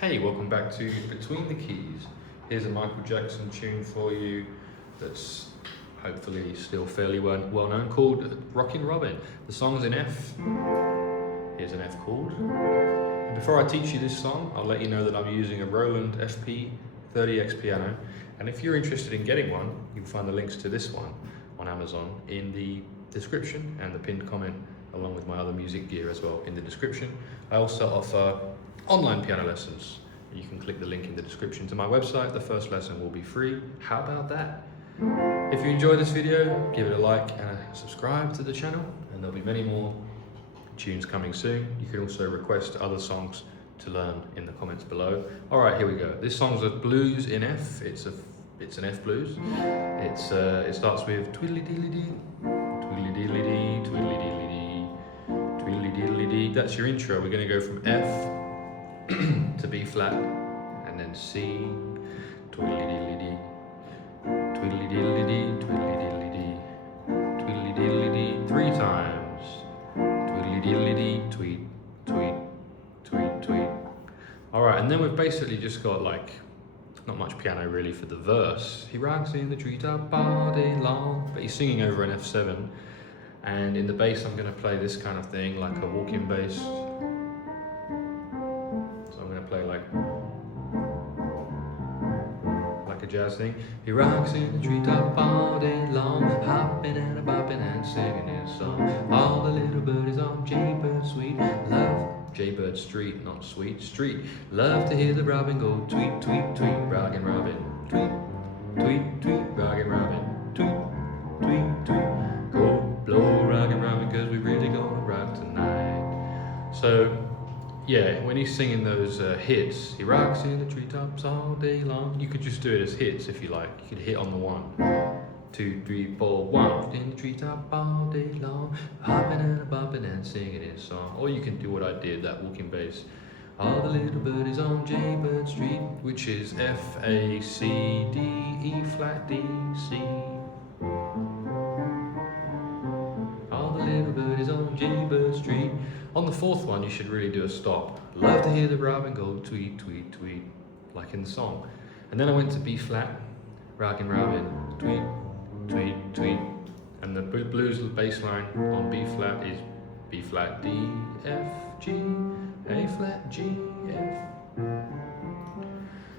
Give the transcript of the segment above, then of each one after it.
Hey, welcome back to Between the Keys. Here's a Michael Jackson tune for you that's hopefully still fairly well known, called Rockin Robin. The song's in F. Here's an F chord. And before I teach you this song, I'll let you know that I'm using a Roland FP-30X piano. And if you're interested in getting one, you can find the links to this one on Amazon in the description and the pinned comment, along with my other music gear as well in the description. I also offer online piano lessons. You can click the link in the description to my website. The first lesson will be free. How about that? If you enjoyed this video, give it a like and subscribe to the channel, and there'll be many more tunes coming soon. You can also request other songs to learn in the comments below. All right, here we go. This song's a blues in F. It's an F blues. It starts with twiddly diddly dee, twiddly diddly dee, twiddly diddly dee, twiddly diddly dee. That's your intro. We're going to go from F to B flat, and then C, twiddly diddly dee, twiddly diddly dee, twiddly diddly dee, twiddly diddly dee, 3 times, twiddly diddly dee, tweet, tweet, tweet, tweet. All right, and then we've basically just got like not much piano really for the verse. He rocks in the treetop all day long, but he's singing over an F7, and in the bass I'm going to play this kind of thing, like a walking bass. Play like a jazz thing. He rocks in the treetop all day long, hopping and bopping and singing his song. All the little birdies on Jaybird Street love Jaybird Street, not sweet street. Love to hear the robin go tweet, tweet, tweet, rockin' Robin, tweet, tweet, tweet, rockin' Robin, tweet, tweet, tweet. Go blow, rockin' Robin, 'cause we really gonna rock tonight. So yeah, when he's singing those hits, he rocks in the treetops all day long. You could just do it as hits if you like. You could hit on the 1, 2, 3, 4, 1. In the treetop all day long, hopping and bopping and singing his song. Or you can do what I did, that walking bass. All the little birdies on Jaybird Street, which is F, A, C, D, E flat, D, C. All the little birdies on Jaybird Street. On the 4th one, you should really do a stop. Love to hear the robin go tweet, tweet, tweet, like in the song. And then I went to B flat, Rockin Robin, tweet, tweet, tweet. And the blues bass line on B flat is B flat, D, F, G, A flat, G, F.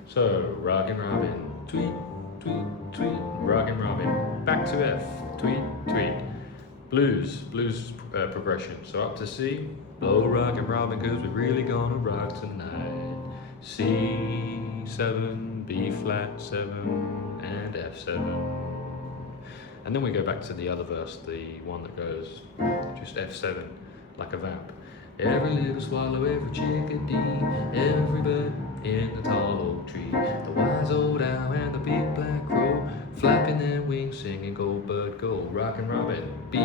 So, Rockin Robin, tweet, tweet, tweet, Rockin Robin, back to F, tweet, tweet. Blues progression. So up to C, blow, rockin' Robin, 'cause we're really gonna rock tonight. C, 7, B flat, 7, and F7. And then we go back to the other verse, the one that goes just F7, like a vamp. Every little swallow, every chickadee, every bird in the tall oak tree, the wise old owl and the big black crow, flapping their wings, singing go bird go, rockin' Robin, B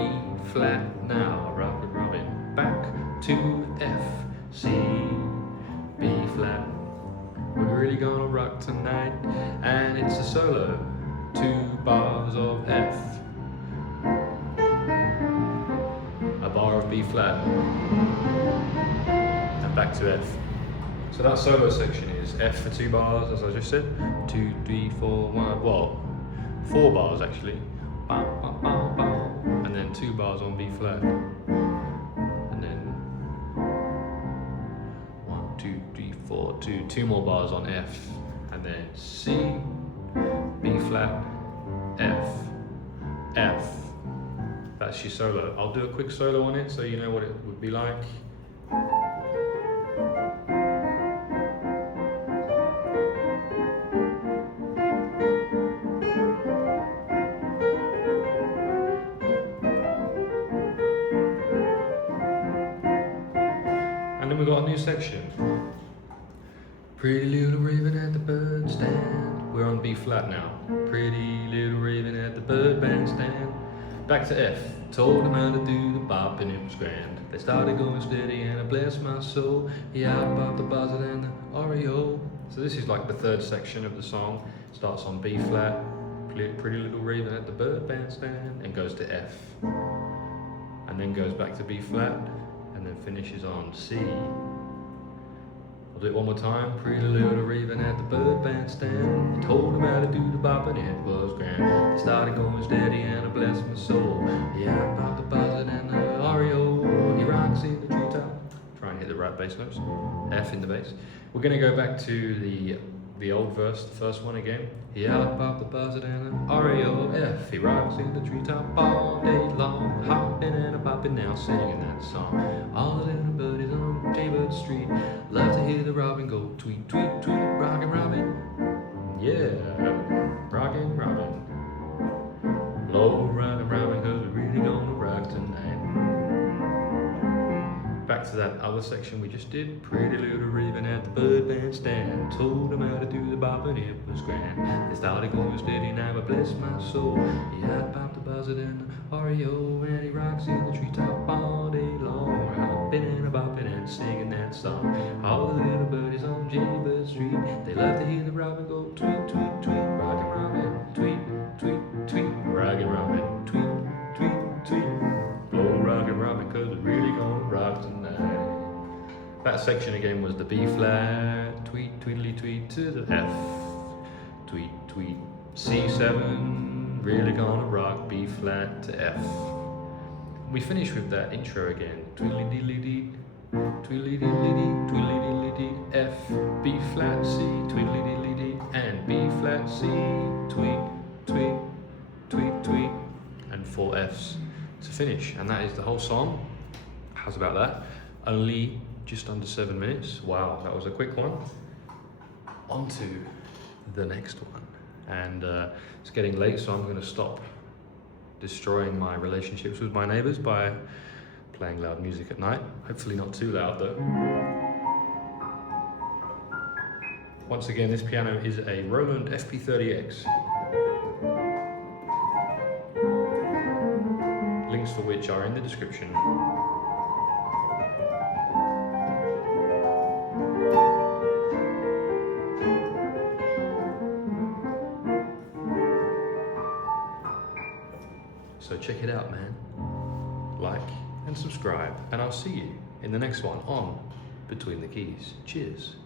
flat now, rockin' Robin, back to F, C, B flat, we're really gonna rock tonight, and it's a solo, 2 bars of F, a bar of B flat, and back to F. So that solo section is F for 2 bars, as I just said, 2, 3, 4, 1, well, 4 bars actually, and then 2 bars on B flat, and then 1, 2, 3, 4, 2 more bars on F, and then C, B flat, F, F. That's your solo. I'll do a quick solo on it so you know what it would be like. And then we got a new section. Pretty little raven at the bird stand. We're on B flat now. Pretty little raven at the bird bandstand. Back to F. Told them how to do the bop and it was grand. They started going steady and I bless my soul. Yeah, I bopped the buzzard and the Oreo. So this is like the 3rd section of the song. Starts on B flat, pretty little raven at the bird bandstand, and goes to F. And then goes back to B flat, and then finishes on C. I'll do it one more time. Pretty little raven at the bird bandstand. Told him how to do the bop and it was grand. They started going steady and I bless my soul. Yeah, about the buzzard and the Oreo. He rocks in the treetop. Try and hit the right bass notes. F in the bass. We're going to go back to the old verse, the first one again. He out about the buzzard and the R-A-O-F. He rocks in the treetop all day long, hopping and a popping now, singing that song. All the little birdies on Jaybird Street love to hear the robin go tweet, tweet, tweet. Rockin' Robin, yeah, Rockin' Robin. Low Rockin' Robin, 'cause we're really gonna rock tonight. Back to that other section we just did. Pretty little raven at the bird bandstand. Told him how to do the bop and it was grand. They started going steady, now I bless my soul. He had about the buzzard and the Oreo, and he rocks in the treetop all day long. We're hopping and a bopping and singing that song. All the little birdies on Jaybird Street, they love to hear the robin go tweet, tweet, tweet. Rockin' Robin, tweet, tweet, tweet. Rockin' Robin, tweet, tweet, tweet. Blow Rockin' Robin, 'cause we're really gonna rock tonight. That section again was the B flat, tweet, tweedly tweet to the F, tweet, tweet, C7, really gonna rock, B flat to F. We finish with that intro again, tweedly diddly dee, tweedly diddly dee, tweedly diddly dee, F, B flat C, tweedly diddly dee, and B flat C, tweet, tweet, tweet, tweet, and 4 Fs to finish. And that is the whole song. How's about that? Only just under 7 minutes. Wow, that was a quick one. On to the next one. And it's getting late, so I'm going to stop destroying my relationships with my neighbors by playing loud music at night. Hopefully not too loud though. Once again, this piano is a Roland FP-30X. Links for which are in the description. So check it out, man. Like and subscribe, and I'll see you in the next one on Between the Keys. Cheers.